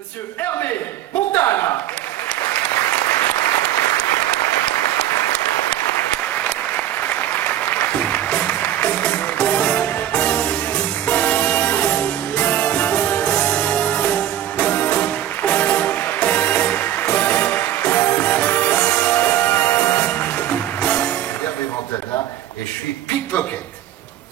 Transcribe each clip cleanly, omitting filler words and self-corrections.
Monsieur Hervé Montana. Hervé Montana et je suis pickpocket.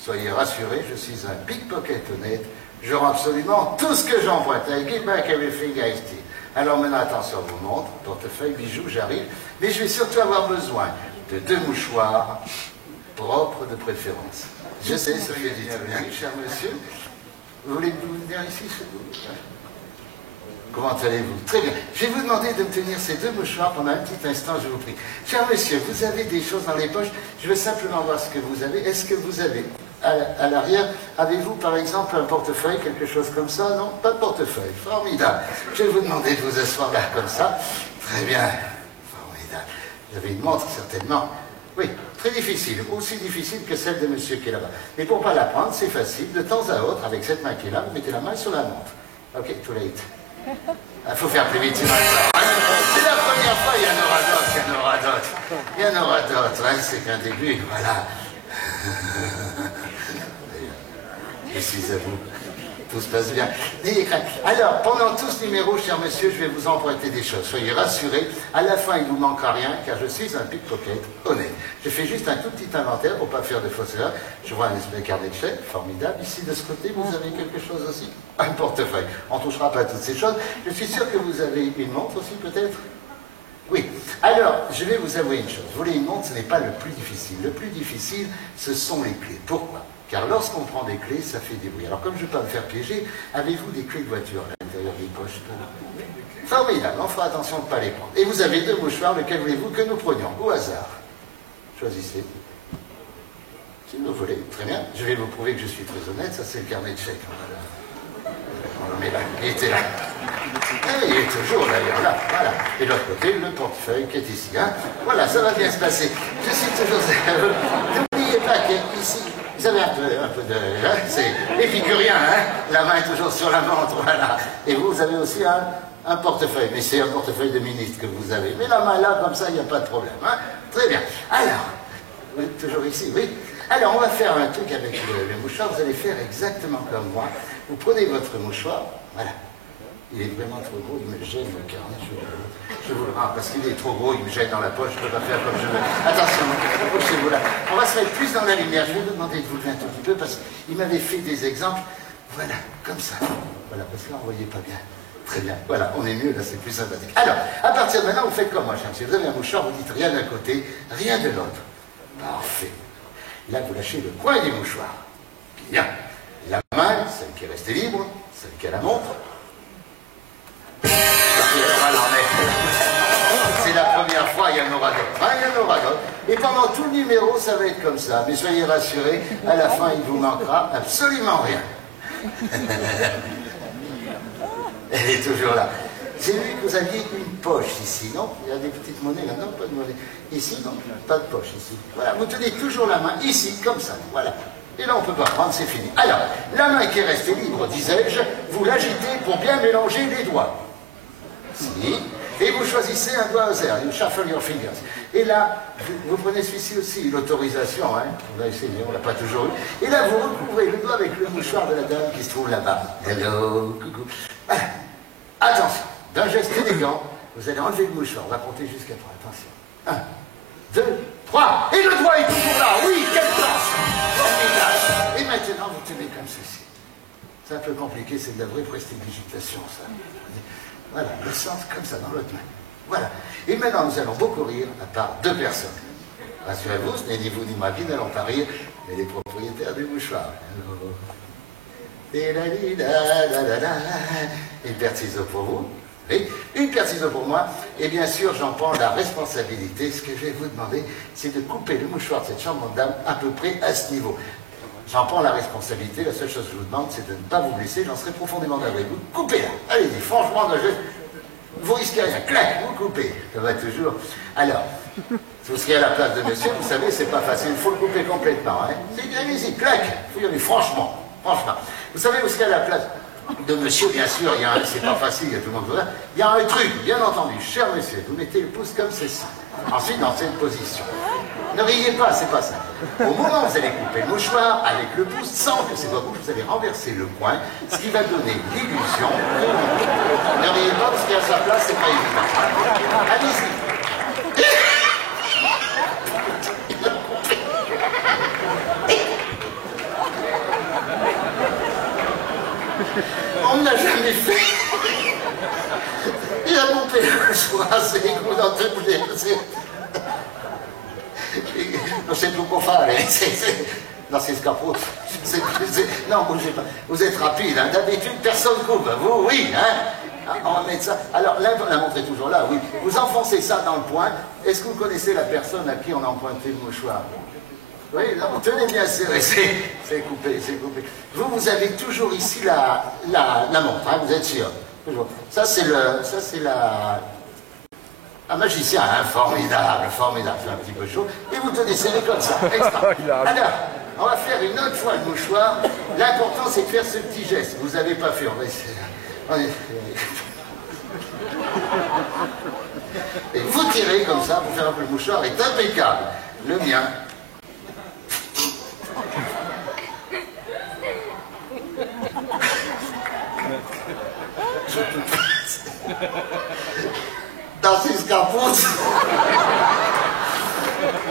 Soyez rassurés, je suis un pickpocket honnête. Je rends absolument tout ce que j'emprunte. I give back everything I steal. Alors maintenant, attention, vos montres, portefeuille, bijoux, j'arrive. Mais je vais surtout avoir besoin de 2 mouchoirs propres de préférence. Je sais ce que dit bien, cher monsieur. Vous voulez venir ici chez vous? Comment allez-vous? Très bien. Je vais vous demander de me tenir ces 2 mouchoirs pendant un petit instant, je vous prie. Cher monsieur, vous avez des choses dans les poches. Je veux simplement voir ce que vous avez. Est-ce que vous avez, à l'arrière, avez-vous par exemple un portefeuille, quelque chose comme ça? Non, pas de portefeuille. Formidable. Je vais vous demander de vous asseoir là, comme ça. Très bien. Formidable. Vous avez une montre, certainement. Oui, très difficile. Aussi difficile que celle de monsieur qui est là-bas. Mais pour ne pas la prendre, c'est facile. De temps à autre, avec cette main qui est là, vous mettez la main sur la montre. Ok, too late. Il faut faire plus vite, c'est la première fois, il y en aura d'autres, il y en aura d'autres. Il y en aura d'autres, hein, c'est qu'un début, voilà. Je suis à vous. Tout se passe bien. Alors, pendant tout ce numéro, cher monsieur, je vais vous emprunter des choses. Soyez rassurés, à la fin, il ne vous manquera rien, car je suis un pickpocket honnête. Je fais juste un tout petit inventaire pour ne pas faire de fausses erreurs. Je vois un espèce de carnet de chèques, formidable. Ici, de ce côté, vous avez quelque chose aussi? Un portefeuille. On ne touchera pas à toutes ces choses. Je suis sûr que vous avez une montre aussi, peut-être? Oui. Alors, je vais vous avouer une chose. Voler une montre, ce n'est pas le plus difficile. Le plus difficile, ce sont les clés. Pourquoi? Car lorsqu'on prend des clés, ça fait des bruits. Alors, comme je ne veux pas me faire piéger, avez-vous des clés de voiture à l'intérieur des poches? Formidable, on fera attention de ne pas les prendre. Et vous avez 2 mouchoirs, lequel voulez-vous que nous prenions? Au hasard. Choisissez. Si vous voulez, très bien. Je vais vous prouver que je suis très honnête. Ça, c'est le carnet de chèques. On le met là. Il était là. Et il est toujours d'ailleurs là. Voilà. Et de l'autre côté, le portefeuille qui est ici. Hein. Voilà, ça va bien se passer. Je suis toujours... N'oubliez pas qu'ici... Vous avez un peu de... Hein, c'est épicurien, hein? La main est toujours sur la montre, voilà. Et vous avez aussi un portefeuille, mais c'est un portefeuille de ministre que vous avez. Mais la main là, comme ça, il n'y a pas de problème. Hein? Très bien. Alors, vous êtes toujours ici, oui? Alors, on va faire un truc avec le mouchoir. Vous allez faire exactement comme moi. Vous prenez votre mouchoir, voilà. Il est vraiment trop gros, il me gêne le carnet. Je vous le rends parce qu'il est trop gros, il me gêne dans la poche, je ne peux pas faire comme je veux. Attention, approchez-vous là. On va se mettre plus dans la lumière. Je vais vous demander de vous lever un tout petit peu parce qu'il m'avait fait des exemples. Voilà, comme ça. Voilà, parce que là, on ne voyait pas bien. Très bien. Voilà, on est mieux, là, c'est plus sympathique. Alors, à partir de maintenant, vous faites comme moi, cher monsieur. Vous avez un mouchoir, vous dites rien d'un côté, rien de l'autre. Parfait. Là, vous lâchez le coin du mouchoir. Bien. La main, celle qui est restée libre, celle qui a la montre. C'est la première fois, il y en aura d'autres. Hein, il y en aura d'autres. Et pendant tout le numéro, ça va être comme ça. Mais soyez rassurés, à la fin, il ne vous manquera absolument rien. Elle est toujours là. J'ai vu que vous aviez une poche ici, non? Il y a des petites monnaies là, non? Pas de monnaie. Ici, non? Pas de poche ici. Voilà, vous tenez toujours la main ici, comme ça. Voilà. Et là, on ne peut pas prendre, c'est fini. Alors, la main qui est restée libre, disais-je, vous l'agitez pour bien mélanger les doigts. Si. Et vous choisissez un doigt au hasard. You shuffle your fingers. Et là, vous prenez celui-ci aussi, l'autorisation, hein. On va essayer, on ne l'a pas toujours eu. Et là, vous recouvrez le doigt avec le mouchoir de la dame qui se trouve là-bas. Hello, coucou. Voilà. Attention, d'un geste élégant, vous allez enlever le mouchoir. On va compter jusqu'à 3. Attention. 1, 2, 3. Et le doigt est toujours là. Oui, quelle chance. Formidable. Et maintenant, vous tenez comme ceci. C'est un peu compliqué, c'est de la vraie prestidigitation, ça. Voilà, le sens comme ça dans l'autre main. Voilà. Et maintenant, nous allons beaucoup rire à part 2 personnes. Rassurez-vous, ce n'est ni vous ni ma vie, n'allons pas rire, mais les propriétaires du mouchoir. Une paire de ciseaux pour vous. Oui, une paire de ciseaux pour moi. Et bien sûr, j'en prends la responsabilité. Ce que je vais vous demander, c'est de couper le mouchoir de cette chambre de dame à peu près à ce niveau. J'en prends la responsabilité, la seule chose que je vous demande, c'est de ne pas vous blesser, j'en serai profondément navré. Vous coupez là, allez-y, franchement, vous risquez rien, clac, vous coupez, ça va toujours. Alors, vous serez à la place de monsieur, vous savez, c'est pas facile, il faut le couper complètement. Hein. Allez-y, clac, il faut y aller, franchement. Vous savez, vous serez à la place, de monsieur, bien sûr, c'est pas facile, il y a tout le monde voit. Il y a un truc, bien entendu, cher monsieur, vous mettez le pouce comme ceci. Ensuite, dans cette position. Ne riez pas, c'est pas ça. Au moment où vous allez couper le mouchoir, avec le pouce, sans que c'est pas bouche, vous allez renverser le coin, ce qui va donner l'illusion que... Ne riez pas, parce qu'à sa place, c'est pas évident. Allez-y. On ne l'a jamais fait. Il a coupé le mouchoir, c'est écoute dans toutes les... Non c'est tout qu'on fait. Non, c'est scapote. Non, bougez pas. Vous êtes rapide, hein. D'habitude, personne coupe. Vous, oui, hein. On va mettre ça. Alors, là, la montre est toujours là, oui. Vous enfoncez ça dans le poing. Est-ce que vous connaissez la personne à qui on a emprunté le mouchoir? Oui, là, vous tenez bien serré. C'est coupé, c'est coupé. Vous avez toujours ici la montre, hein, vous êtes sûr. Toujours. Ça, c'est un magicien, hein, formidable, formidable, c'est un petit peu chaud. Et vous tenez serré comme ça, extra. Alors, on va faire une autre fois le mouchoir. L'important, c'est de faire ce petit geste. Vous n'avez pas fait, on va essayer. Et vous tirez comme ça pour faire un peu le mouchoir est impeccable. Le mien. Dans ces scapouts.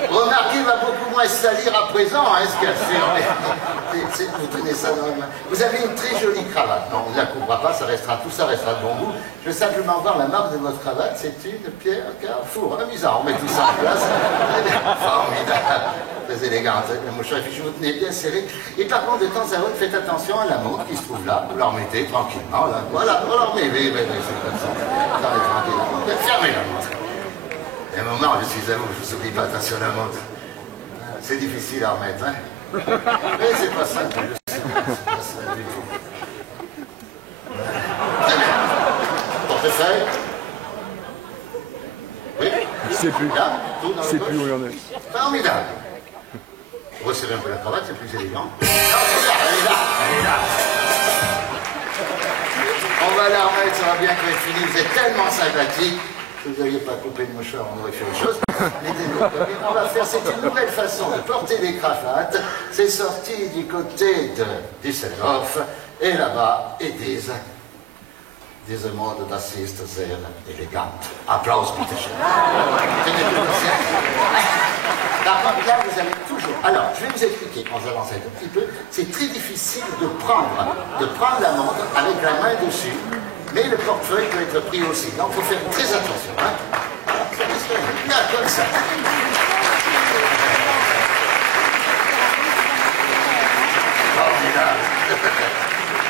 Remarquez, il va beaucoup moins se salir à présent, hein, ce qu'il y a sûr. Vous tenez ça dans la main. Vous avez une très jolie cravate. Non, on ne la coupera pas, ça restera, tout ça restera de bon goût. Je veux simplement voir la marque de votre cravate. C'est une Pierre Carrefour. Amusant, on met tout ça en place. Formidable. Très élégante. Le mouchoir fichu, vous tenez bien serré. Et par contre, de temps à autre, faites attention à la montre qui se trouve là. Vous la remettez tranquillement. Là. Voilà, vous la remettez. C'est comme ça. Attendez, tranquille. Fermez la montre. Et un moment, je suis à vous, je ne vous oublie pas, attention à la montre. C'est difficile à remettre, hein. Mais c'est pas simple, je sais pas, c'est pas simple du tout. Très bien. Portefeuille. Oui. Je sais plus. Là, tout dans Je sais plus où il en est. Formidable. Resserrez un peu la cravate, c'est plus élégant. Non, c'est là, elle est là, elle est là. On va la remettre, ça va bien que être fini, vous êtes tellement sympathique. Si vous n'aviez pas coupé le mouchoir, on aurait fait autre chose. On va faire, c'est une nouvelle façon de porter des cravates. C'est sorti du côté de Düsseldorf. Et là-bas, ils disent diese Mode, das ist sehr elegant. Applaus, bitte schön. Par contre, là, vous avez toujours... Alors, je vais vous expliquer, on s'avance un tout petit peu. C'est très difficile de prendre la montre avec la main dessus. Mais le portefeuille peut être pris aussi. Donc, il faut faire très attention. Hein. Voilà, ça reste bien comme ça. Formidable.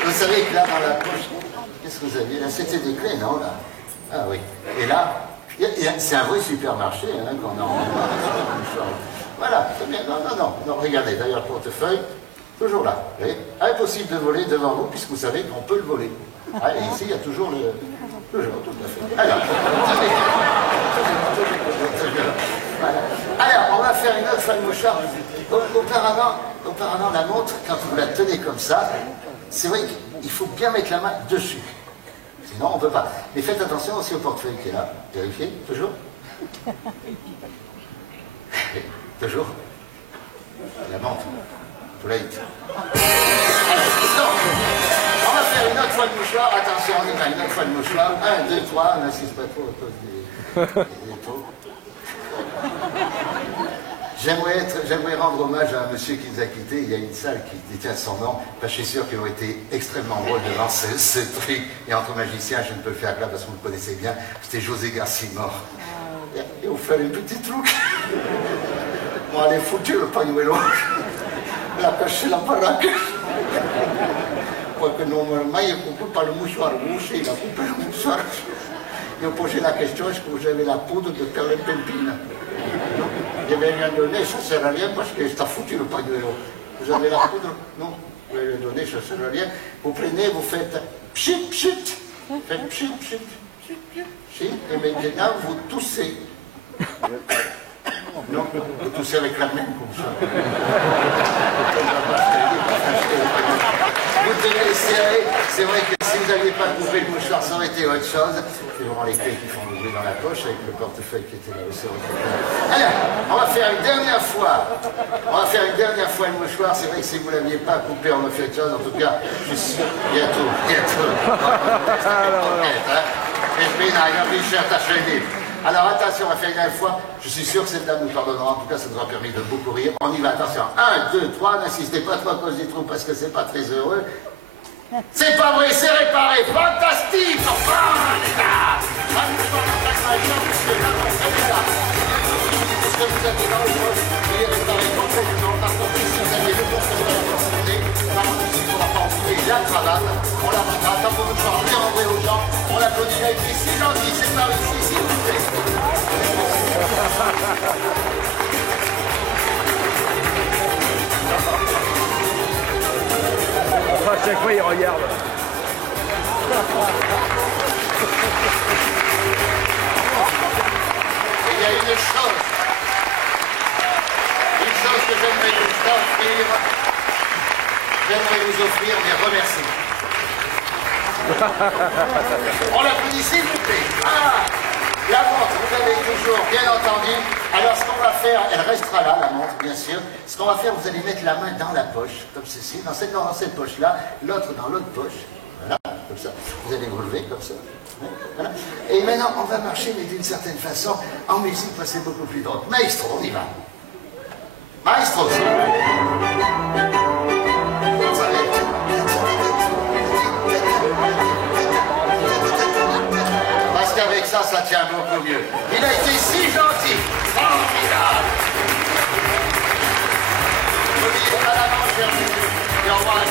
Vous savez que là, dans la poche, qu'est-ce que vous aviez là? C'était des clés, non, là? Ah oui. Et là, c'est un vrai supermarché hein, qu'on a en voilà, c'est bien. Non, regardez, d'ailleurs, le portefeuille, toujours là. Vous voyez, impossible de voler devant vous, puisque vous savez qu'on peut le voler. Ah, et ici, il y a toujours le... Toujours, tout à fait. Alors, voilà. Alors, on va faire une autre fois le mouchoir. Auparavant, la montre, quand vous la tenez comme ça, c'est vrai qu'il faut bien mettre la main dessus. Sinon, on ne peut pas. Mais faites attention aussi au portefeuille qui est là. Vérifiez, toujours. Toujours. La montre. Tout late. Alors, on va faire une autre fois le mouchoir. Attention, on y va, une autre fois le mouchoir. 1, 2, 3. On n'insiste pas trop à cause des taux. J'aimerais rendre hommage à un monsieur qui nous a quittés. Il y a une salle qui détient son nom. Je suis sûr qu'ils ont été extrêmement drôles devant ce truc. Et entre magiciens, je ne peux le faire que là parce que vous le connaissez bien. C'était José Garcimore. Et vous faites une petite look. Bon, allez, foutu le pañuelo. La caché la baraque. Quoique normalement, il ne coupe pas le mouchoir rouge, il a coupé le mouchoir. Ils ont posé la question, est-ce que vous avez la poudre de perlimpinpine? Je vais rien donner, ça ne sert à rien parce que c'est foutu le pañuelo. Vous avez la poudre? Non. Vous vais le donner, ça ne sert à rien. Vous prenez, vous faites pchit, pchit. Faites pchit, pchit, pchit, pchit. Et maintenant, vous toussez. Non, vous toussez avec la main comme ça. Vous tenez serré, c'est vrai que vous n'aviez pas coupé le mouchoir, ça aurait été autre chose. C'est vraiment les clés qui font le bruit dans la poche avec le portefeuille qui était là aussi. Alors, on va faire une dernière fois. On va faire une dernière fois le mouchoir. C'est vrai que si vous ne l'aviez pas coupé, on a fait autre chose. En tout cas, je suis sûr, bientôt. Alors attention, on va faire une dernière fois. Je suis sûr que cette dame nous pardonnera. En tout cas, ça nous a permis de beaucoup rire. On y va, attention. 1, 2, 3. N'insistez pas trop à cause du trou parce que c'est pas très heureux. C'est pas vrai, c'est réparé. Fantastique. Enfin, les gars. Est-ce que vous avez dans le poste, vous réparé complètement. Par contre, si vous avez le portefeuille à porter, par contre, ici, on va pas enfiler la cravate. On la prendra. Tant pour nous faire rire aux gens, on l'applaudit. Et puis, si gentil, c'est par ici, s'il vous plaît. À chaque fois, il regarde. Il y a une chose que j'aimerais vous offrir mes remerciements. On l'applaudit, s'il vous plaît. Ah, la montre, vous avez toujours bien entendu. Alors, ce qu'on va faire, elle restera là, la montre, bien sûr. Ce qu'on va faire, vous allez mettre la main dans la poche, comme ceci, dans cette poche-là, l'autre dans l'autre poche. Voilà, comme ça. Vous allez vous lever, comme ça. Voilà. Et maintenant, on va marcher, mais d'une certaine façon, en musique, c'est beaucoup plus drôle. Maestro, on y va. Maestro, s'il vous plaît. Parce qu'avec ça, ça tient beaucoup mieux. Il a été si gentil. Formidable. N'oubliez pas la manche, et au revoir.